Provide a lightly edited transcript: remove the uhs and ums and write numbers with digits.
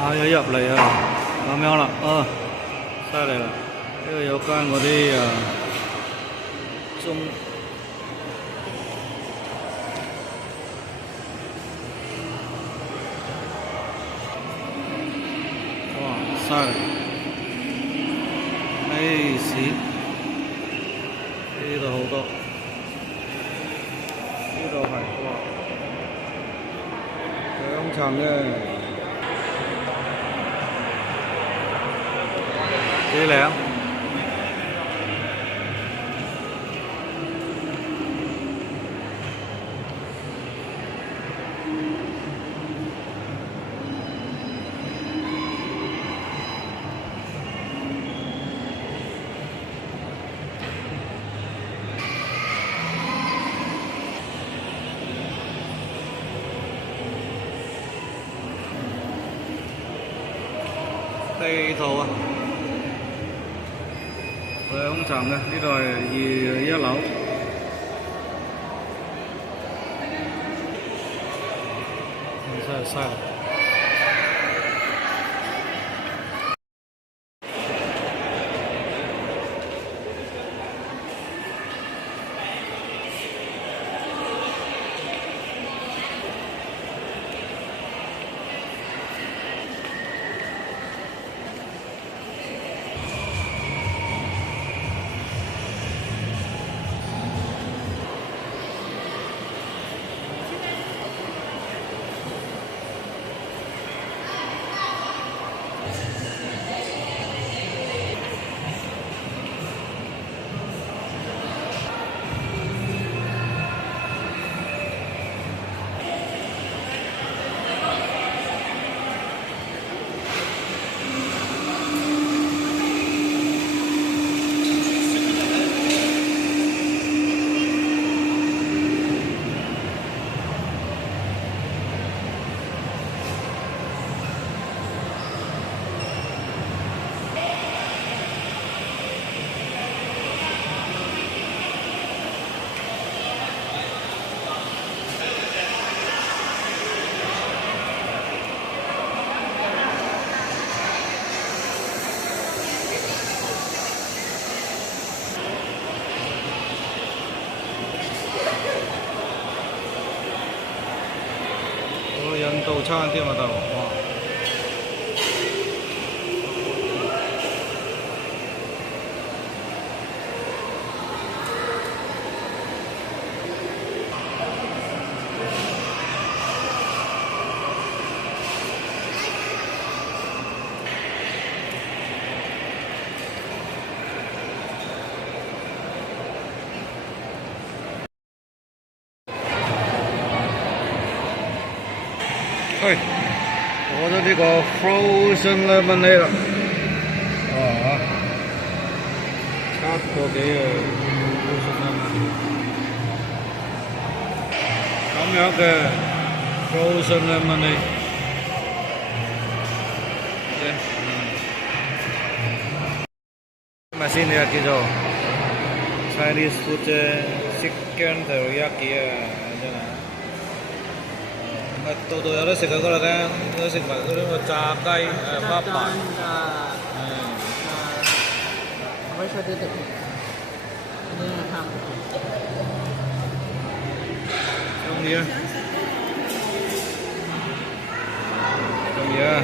啊，有入嚟啊，咁樣啦，犀利啦！呢度有間嗰啲中，哇，犀利！屎，呢度好多，呢度係哇，兩層嘅，幾靚。地圖啊，兩層嘅，呢度係1樓，真係犀利。印度餐添啊，大佬，哇！喂，攞咗呢個 frozen lemonade 啦，7個幾嘅 frozen lemonade， 咁樣嘅 frozen lemonade， 咪先呢個叫做 Chinese food 啫 ，chicken teriyaki 啊，真係。度度有得食啊！嗰度嘅，有得食埋嗰啲個炸雞，花白，ไม่ใช่ที่ตึกอันนี้นะครับ中意啊，中意啊！